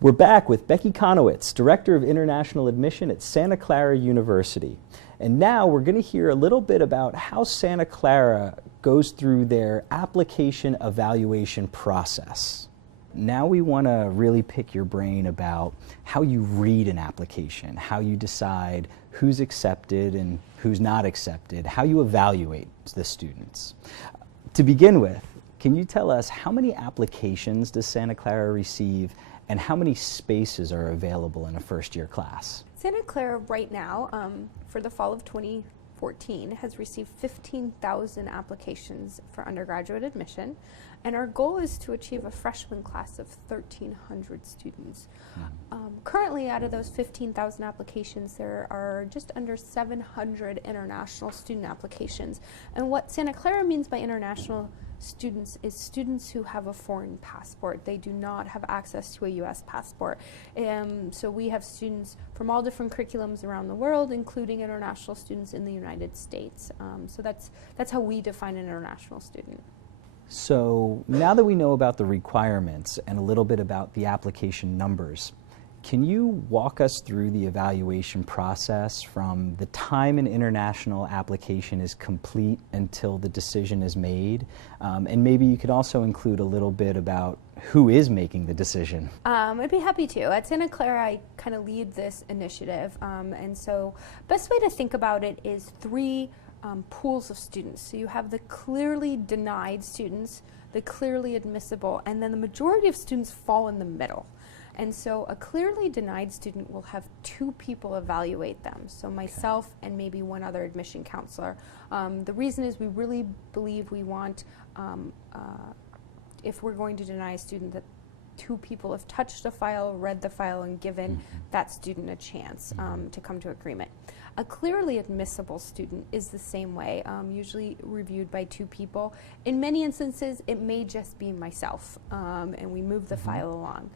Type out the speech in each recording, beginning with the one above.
We're back with Becky Conowitz, Director of International Admission at Santa Clara University. And now we're going to hear a little bit about how Santa Clara goes through their application evaluation process. Now we want to really pick your brain about how you read an application, how you decide who's accepted and who's not accepted, how you evaluate the students. To begin with, can you tell us how many applications does Santa Clara receive and how many spaces are available in a first-year class? Santa Clara right now, for the fall of 2014, has received 15,000 applications for undergraduate admission, and our goal is to achieve a freshman class of 1,300 students. Currently, out of those 15,000 applications, there are just under 700 international student applications. And what Santa Clara means by international students is students who have a foreign passport. They do not have access to a U.S. passport. So we have students from all different curriculums around the world, including international students in the United States. So that's how we define an international student. So now that we know about the requirements and a little bit about the application numbers, can you walk us through the evaluation process from the time an international application is complete until the decision is made? And maybe you could also include a little bit about who is making the decision. I'd be happy to. At Santa Clara, I kind of lead this initiative. And so best way to think about it is three pools of students. So you have the clearly denied students, the clearly admissible, and then the majority of students fall in the middle. And so a clearly denied student will have two people evaluate them, so myself and maybe one other admission counselor. The reason is we really believe we want, if we're going to deny a student, that two people have touched the file, read the file, and given that student a chance to come to agreement. A clearly admissible student is the same way, usually reviewed by two people. In many instances, it may just be myself, and we move the file along.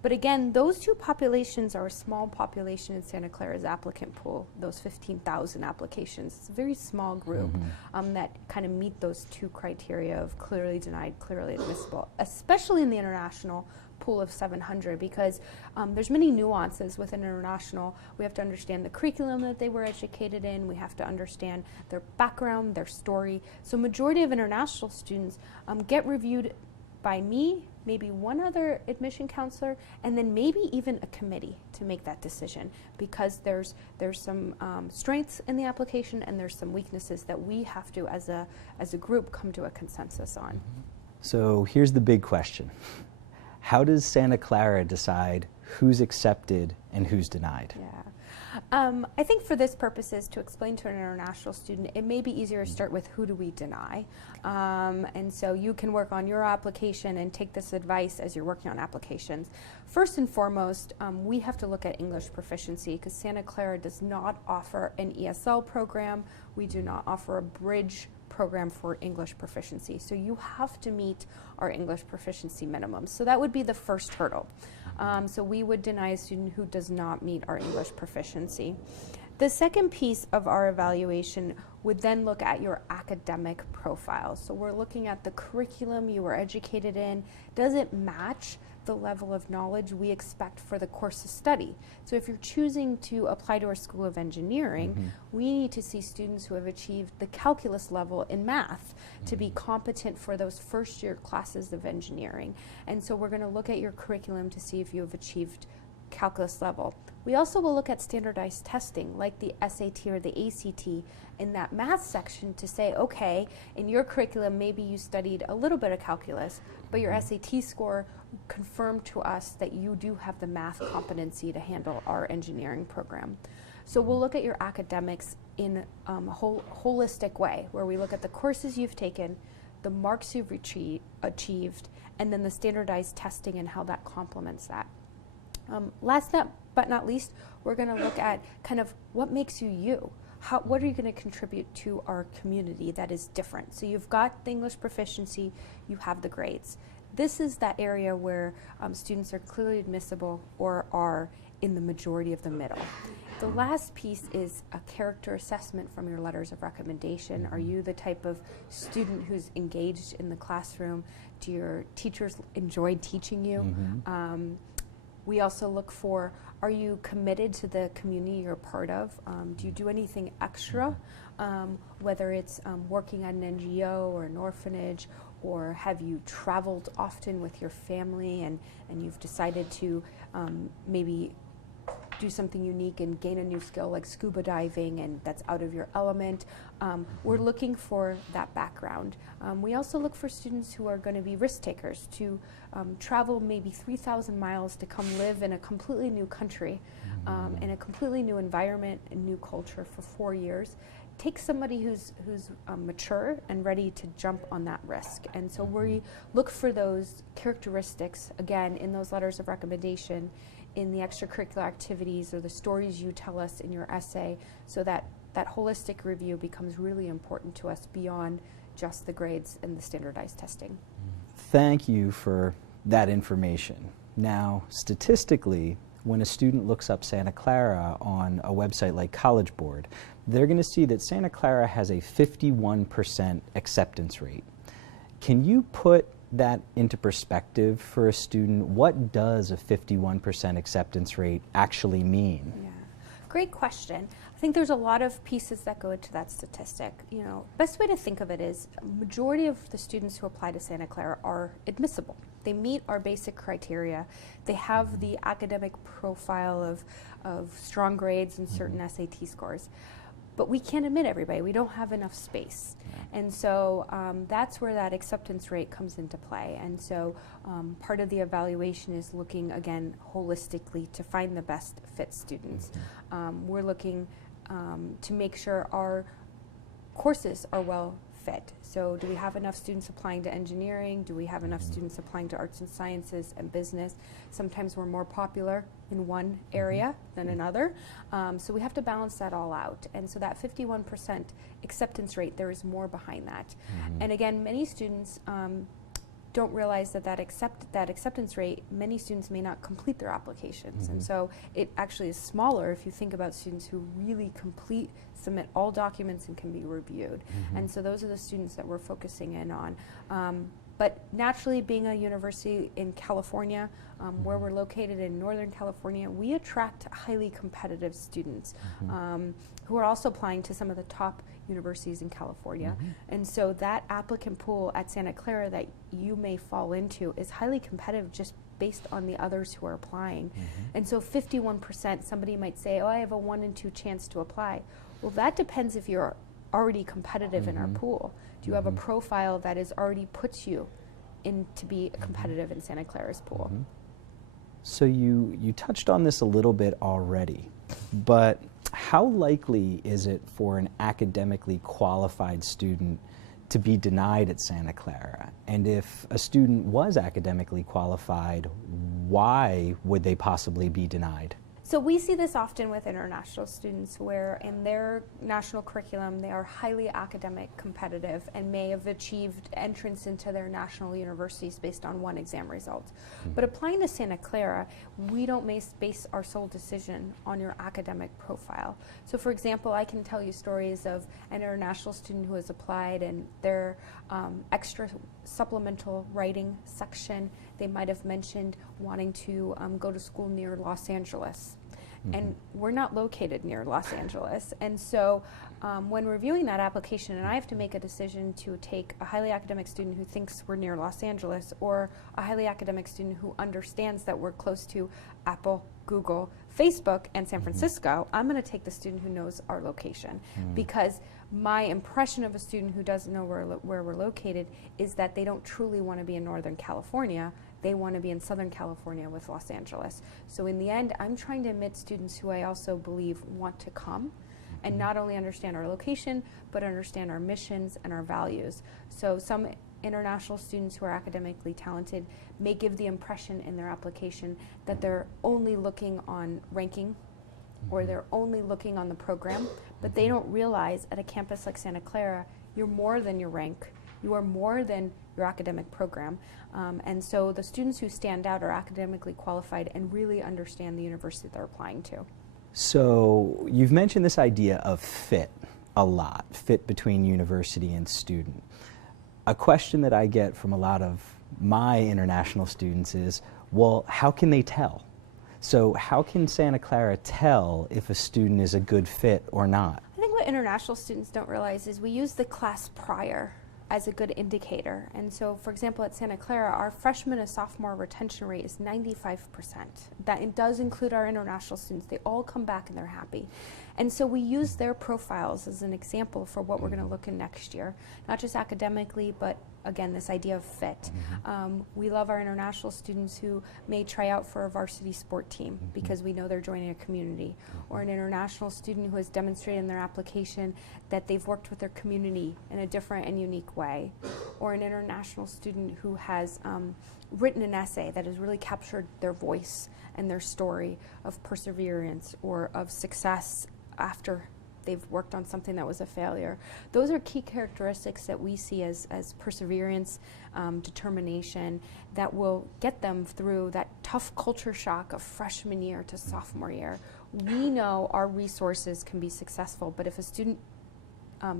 But again, those two populations are a small population in Santa Clara's applicant pool, those 15,000 applications. It's a very small group that kind of meet those two criteria of clearly denied, clearly admissible, especially in the international pool of 700, because there's many nuances within international. We have to understand the curriculum that they were educated in. We have to understand their background, their story. So majority of international students get reviewed by me, maybe one other admission counselor, and then maybe even a committee to make that decision, because there's some strengths in the application and there's some weaknesses that we have to, as a group, come to a consensus on. So here's the big question. How does Santa Clara decide who's accepted and who's denied? Yeah. I think for this purposes, to explain to an international student, it may be easier to start with who do we deny. And so you can work on your application and take this advice as you're working on applications. First and foremost, we have to look at English proficiency, because Santa Clara does not offer an ESL program. We do not offer a bridge program for English proficiency. So you have to meet our English proficiency minimums. So that would be the first hurdle. So we would deny a student who does not meet our English proficiency. The second piece of our evaluation would then look at your academic profile. So we're looking at the curriculum you were educated in. Does it match the level of knowledge we expect for the course of study? So if you're choosing to apply to our School of Engineering, we need to see students who have achieved the calculus level in math to be competent for those first year classes of engineering. And so we're going to look at your curriculum to see if you have achieved calculus level. We also will look at standardized testing like the SAT or the ACT in that math section to say, okay, in your curriculum maybe you studied a little bit of calculus, but your SAT score confirmed to us that you do have the math competency to handle our engineering program. So we'll look at your academics in a holistic way, where we look at the courses you've taken, the marks you've achieved, and then the standardized testing and how that complements that. Last but not least, we're going to look at kind of what makes you you. What are you going to contribute to our community that is different? So you've got the English proficiency, you have the grades. This is that area where students are clearly admissible or are in the majority of the middle. The last piece is a character assessment from your letters of recommendation. Are you the type of student who's engaged in the classroom? Do your teachers enjoy teaching you? We also look for, are you committed to the community you're part of? Do you do anything extra? Whether it's working at an NGO or an orphanage, or have you traveled often with your family and you've decided to maybe do something unique and gain a new skill like scuba diving, and that's out of your element. We're looking for that background. We also look for students who are going to be risk takers, to travel maybe 3,000 miles to come live in a completely new country, in a completely new environment and new culture for 4 years. Take somebody who's mature and ready to jump on that risk. And so we look for those characteristics, again, in those letters of recommendation, in the extracurricular activities or the stories you tell us in your essay, so that that holistic review becomes really important to us beyond just the grades and the standardized testing. Thank you for that information. Now, statistically, when a student looks up Santa Clara on a website like College Board, they're going to see that Santa Clara has a 51% acceptance rate. Can you put that into perspective for a student? What does a 51% acceptance rate actually mean? Yeah, great question. I think there's a lot of pieces that go into that statistic. You know, best way to think of it is majority of the students who apply to Santa Clara are admissible. They meet our basic criteria. They have the academic profile of strong grades and certain SAT scores. But we can't admit everybody. We don't have enough space. Yeah. And so that's where that acceptance rate comes into play. And so part of the evaluation is looking, again, holistically to find the best fit students. We're looking to make sure our courses are well fit. So do we have enough students applying to engineering? Do we have enough students applying to arts and sciences and business? Sometimes we're more popular in one area than another. So we have to balance that all out. And so that 51% acceptance rate, there is more behind that. And again, many students don't realize that that acceptance rate, many students may not complete their applications. And so it actually is smaller if you think about students who really submit all documents and can be reviewed. And so those are the students that we're focusing in on. But naturally, being a university in California, where we're located in Northern California, we attract highly competitive students who are also applying to some of the top universities in California. And so that applicant pool at Santa Clara that you may fall into is highly competitive just based on the others who are applying. And so 51%, somebody might say, oh, I have a 1 in 2 chance to apply. Well, that depends if you're already competitive in our pool. Do you have a profile that is already puts you in to be competitive in Santa Clara's pool? So you touched on this a little bit already, but how likely is it for an academically qualified student to be denied at Santa Clara? And if a student was academically qualified, why would they possibly be denied? So we see this often with international students where in their national curriculum they are highly academic competitive and may have achieved entrance into their national universities based on one exam result. But applying to Santa Clara, we don't base our sole decision on your academic profile. So for example, I can tell you stories of an international student who has applied and their extra supplemental writing section, they might have mentioned wanting to go to school near Los Angeles. And we're not located near Los Angeles. And so when reviewing that application, and I have to make a decision to take a highly academic student who thinks we're near Los Angeles or a highly academic student who understands that we're close to Apple, Google, Facebook, and San Francisco, I'm going to take the student who knows our location. Because my impression of a student who doesn't know where we're located is that they don't truly want to be in Northern California. They want to be in Southern California with Los Angeles. So in the end, I'm trying to admit students who I also believe want to come and not only understand our location, but understand our missions and our values. So some international students who are academically talented may give the impression in their application that they're only looking on ranking or they're only looking on the program, but they don't realize at a campus like Santa Clara, you're more than your rank. You are more than your academic program. And so the students who stand out are academically qualified and really understand the university they're applying to. So you've mentioned this idea of fit a lot, fit between university and student. A question that I get from a lot of my international students is, well, how can they tell? So how can Santa Clara tell if a student is a good fit or not? I think what international students don't realize is we use the class prior as a good indicator. And so, for example, at Santa Clara, our freshman and sophomore retention rate is 95%. That it does include our international students. They all come back and they're happy. And so we use their profiles as an example for what we're going to look in next year, not just academically, but again, this idea of fit. We love our international students who may try out for a varsity sport team because we know they're joining a community, or an international student who has demonstrated in their application that they've worked with their community in a different and unique way, or an international student who has written an essay that has really captured their voice and their story of perseverance or of success after they've worked on something that was a failure. Those are key characteristics that we see as perseverance, determination, that will get them through that tough culture shock of freshman year to sophomore year. We know our resources can be successful, but if a student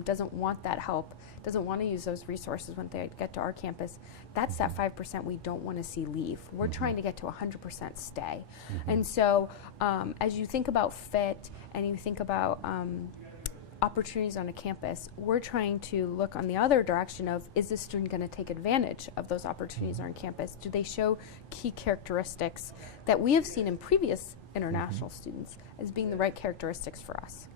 doesn't want that help, doesn't want to use those resources when they get to our campus, that's that 5% we don't want to see leave. We're trying to get to 100% stay. And so as you think about fit and you think about opportunities on a campus, we're trying to look on the other direction of, is this student going to take advantage of those opportunities on campus? Do they show key characteristics that we have seen in previous international students as being the right characteristics for us?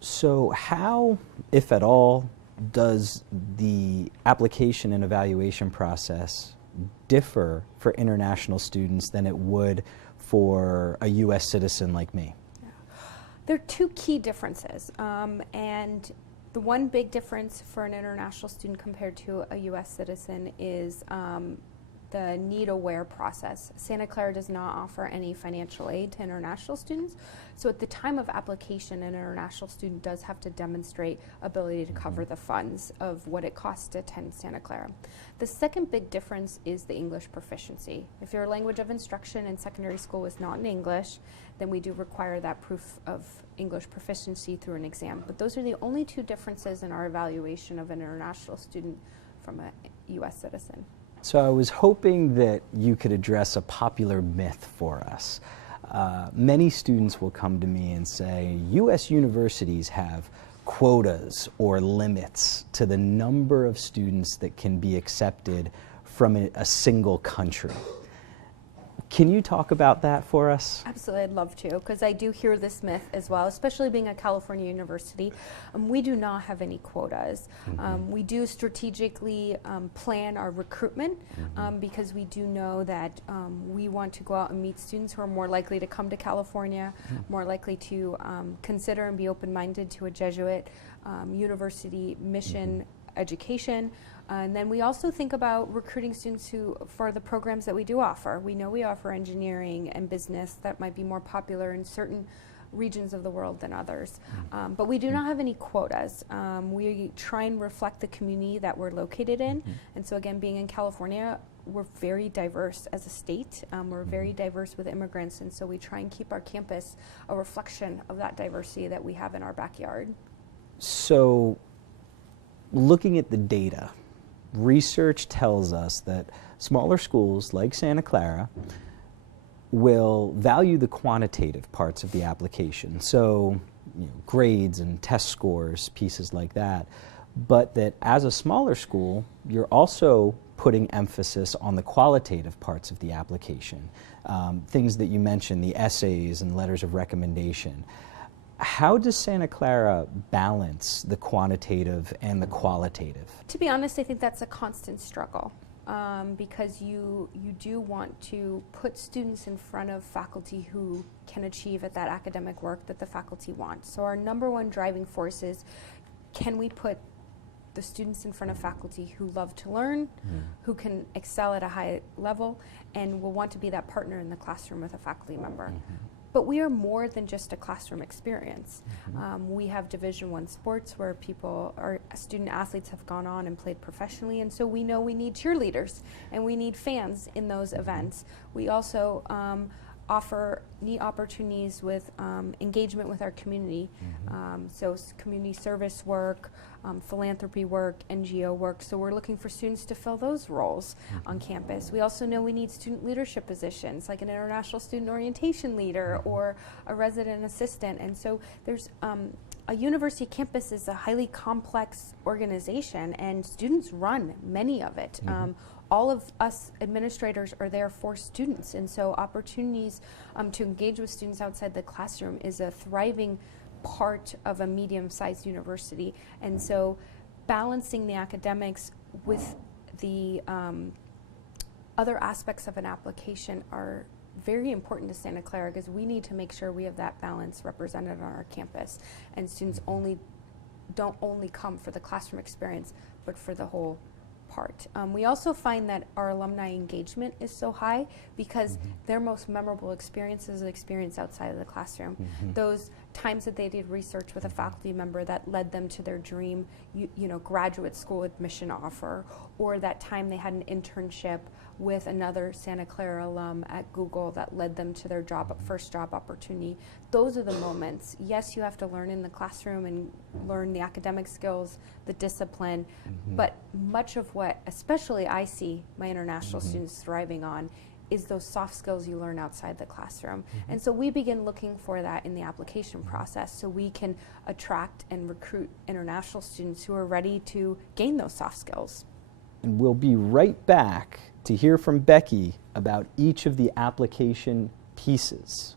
So how, if at all, does the application and evaluation process differ for international students than it would for a U.S. citizen like me? There are two key differences, and the one big difference for an international student compared to a U.S. citizen is the need-aware process. Santa Clara does not offer any financial aid to international students, so at the time of application, an international student does have to demonstrate ability to cover the funds of what it costs to attend Santa Clara. The second big difference is the English proficiency. If your language of instruction in secondary school is not in English, then we do require that proof of English proficiency through an exam. But those are the only two differences in our evaluation of an international student from a U.S. citizen. So I was hoping that you could address a popular myth for us. Many students will come to me and say, U.S. universities have quotas or limits to the number of students that can be accepted from a single country. Can you talk about that for us? Absolutely, I'd love to, because I do hear this myth as well, especially being a California university. We do not have any quotas. We do strategically plan our recruitment because we do know that we want to go out and meet students who are more likely to come to California, more likely to consider and be open-minded to a Jesuit university mission education. And then we also think about recruiting students for the programs that we do offer. We know we offer engineering and business that might be more popular in certain regions of the world than others. But we do not have any quotas. We try and reflect the community that we're located in. And so again, being in California, we're very diverse as a state. We're very diverse with immigrants. And so we try and keep our campus a reflection of that diversity that we have in our backyard. So looking at the data, research tells us that smaller schools like Santa Clara will value the quantitative parts of the application, so grades and test scores, pieces like that, but that as a smaller school, you're also putting emphasis on the qualitative parts of the application, things that you mentioned, the essays and letters of recommendation. How does Santa Clara balance the quantitative and the qualitative? To be honest, I think that's a constant struggle because you do want to put students in front of faculty who can achieve at that academic work that the faculty want. So our number one driving force is, can we put the students in front of faculty who love to learn, who can excel at a high level, and will want to be that partner in the classroom with a faculty member. But we are more than just a classroom experience. We have Division I sports where our student athletes have gone on and played professionally, and so we know we need cheerleaders and we need fans in those events. We also offer neat opportunities with engagement with our community. So community service work, philanthropy work, NGO work. So we're looking for students to fill those roles on campus. We also know we need student leadership positions, like an international student orientation leader or a resident assistant. And so there's a university campus is a highly complex organization, and students run many of it. All of us administrators are there for students, and so opportunities to engage with students outside the classroom is a thriving part of a medium-sized university. And so balancing the academics with the other aspects of an application are very important to Santa Clara, because we need to make sure we have that balance represented on our campus, and students don't only come for the classroom experience, but for the whole part. We also find that our alumni engagement is so high because their most memorable experience is an experience outside of the classroom. Those times that they did research with a faculty member that led them to their dream graduate school admission offer, or that time they had an internship with another Santa Clara alum at Google that led them to their first job opportunity. Those are the moments. Yes, you have to learn in the classroom and learn the academic skills, the discipline, but much of what, especially I see my international students thriving on, is those soft skills you learn outside the classroom. And so we begin looking for that in the application process, so we can attract and recruit international students who are ready to gain those soft skills. And we'll be right back to hear from Becky about each of the application pieces.